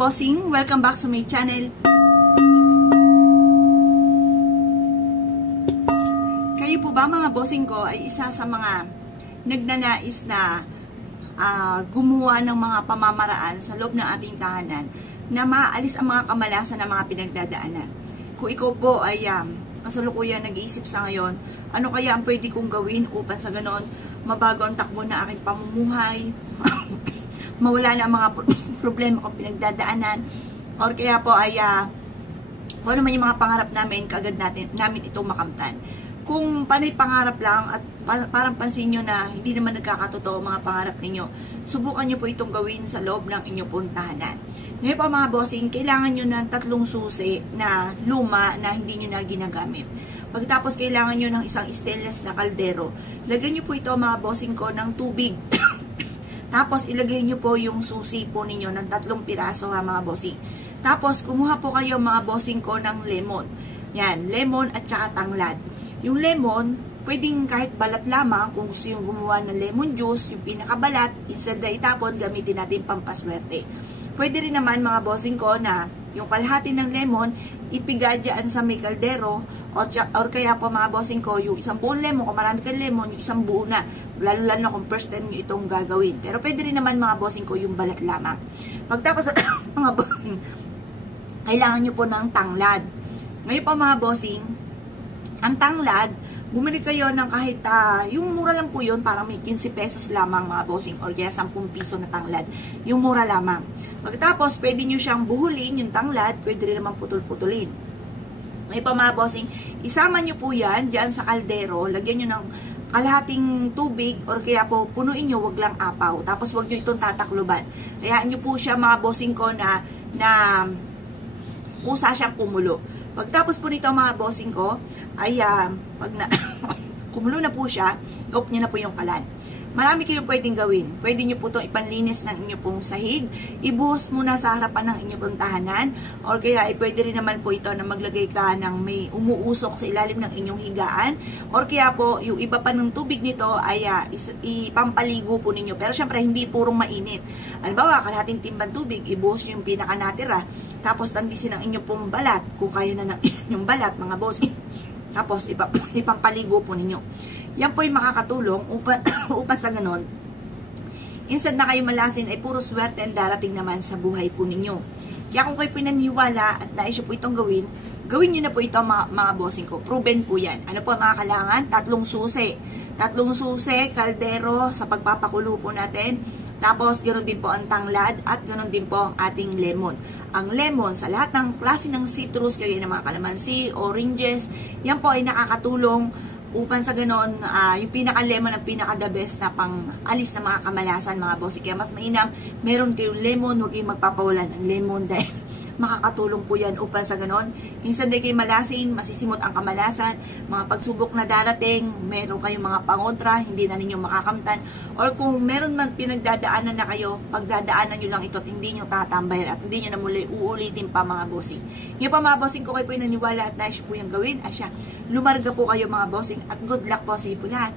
bossing, welcome back sa my channel. Kayo po ba mga bossing ko ay isa sa mga nagnanais na gumawa ng mga pamamaraan sa loob ng ating tahanan na maaalis ang mga kamalasan ng mga pinagdadaanan? Kung ikaw po ay kasalukuyan nag-iisip sa ngayon, ano kaya ang pwede kong gawin upang sa ganon mabago ang takbo na aking pamumuhay, mawala na ang mga problema kong pinagdadaanan, or kaya po ay kung ano man yung mga pangarap namin, kaagad namin itong makamtan. Kung panay pangarap lang at parang pansin nyo na hindi naman nagkakatotoo mga pangarap ninyo, subukan nyo po itong gawin sa loob ng inyong puntahanan. Ngayon po mga bossing, kailangan nyo ng 3 susi na luma na hindi nyo na ginagamit. Pagkatapos kailangan nyo ng isang stainless na kaldero. Lagyan nyo po ito mga bossing ko ng tubig. Tapos ilagay nyo po yung susi po ninyo ng 3 piraso ha mga bossing. Tapos kumuha po kayo mga bossing ko ng lemon. Yan, lemon at saka tanglad. Yung lemon, pwedeng kahit balat lamang kung gusto yung gumawa ng lemon juice, yung pinakabalat, instead na itapon, gamitin natin pampaswerte. Pwede rin naman mga bossing ko na yung kalahati ng lemon, ipiga dyan sa may kaldero, or kaya po mga bossing ko, yung isang buong lemon, kung marami kang lemon, yung isang buo na, lalo na kung first time nyo itong gagawin. Pero pwede rin naman mga bossing ko, yung balat lamang. Pagtapos mga bossing, kailangan nyo po ng tanglad. Ngayon po mga bossing, ang tanglad, bumili kayo ng kahit, yung mura lang po yun, parang may 15 pesos lamang mga bossing, or kaya 10 piso na tanglad, yung mura lamang. Pagkatapos, pwede nyo siyang buhulin, yung tanglad, pwede rin naman putol-putulin. Ngayon pa mga bossing, isama nyo po yan, dyan sa kaldero, lagyan nyo ng kalahating tubig, or kaya po, punuin nyo, wag lang apaw. Tapos, wag nyo itong tatakluban. Hayaan nyo po siya mga bossing ko na kusa siyang kumulo. Pagtapos po nito mga bossing ko, ay pag kumulo na po siya, off nyo na po yung kalan. Marami kayong pwedeng gawin. Pwede nyo po itong ipanlinis ng inyo pong sahig, ibuhos muna sa harapan ng inyong pong tahanan, or kaya ay pwede rin naman po ito na maglagay ka ng may umuusok sa ilalim ng inyong higaan, or kaya po yung iba pa ng tubig nito ay ipampaligo po ninyo. Pero syempre hindi purong mainit. Halimbawa, kalahating timbang tubig, ibuhos nyo yung pinakanatira, tapos tandisin ang inyong pong balat, kung kaya na ng inyong balat mga bossing. Tapos ipampaligo po ninyo. Yan po yung makakatulong upang sa ganon, instead na kayo malasin ay puro swerte ang darating naman sa buhay po ninyo. Kaya kung kayo pinaniwala at nais po itong gawin nyo na po ito mga bossing ko. Proven po yan. Ano po mga kailangan? 3 susi. 3 susi, kaldero sa pagpapakulo po natin. Tapos ganoon din po ang tanglad at ganoon din po ang ating lemon. Ang lemon sa lahat ng klase ng citrus, kagaya ng mga kalamansi, oranges, yan po ay nakakatulong upang sa ganon, yung pinaka-lemon ang pinaka-the best na pang alis na mga kamalasan mga bossing. Kaya mas mainam, meron kayong lemon, huwag kayong magpapawalan ng lemon dahil makakatulong po yan upang sa ganon. Minsan din kayo malasin, masisimot ang kamalasan, mga pagsubok na darating, meron kayong mga pangontra, hindi na ninyo makakamtan, or kung meron man pinagdadaanan na kayo, pagdadaanan nyo lang ito at hindi nyo tatambayan at hindi nyo na muli uulitin pa mga bossing. Yung pa mga bossing ko kayo po naniwala at nais po yung gawin, lumarga po kayo mga bossing at good luck po sa iyo po lahat.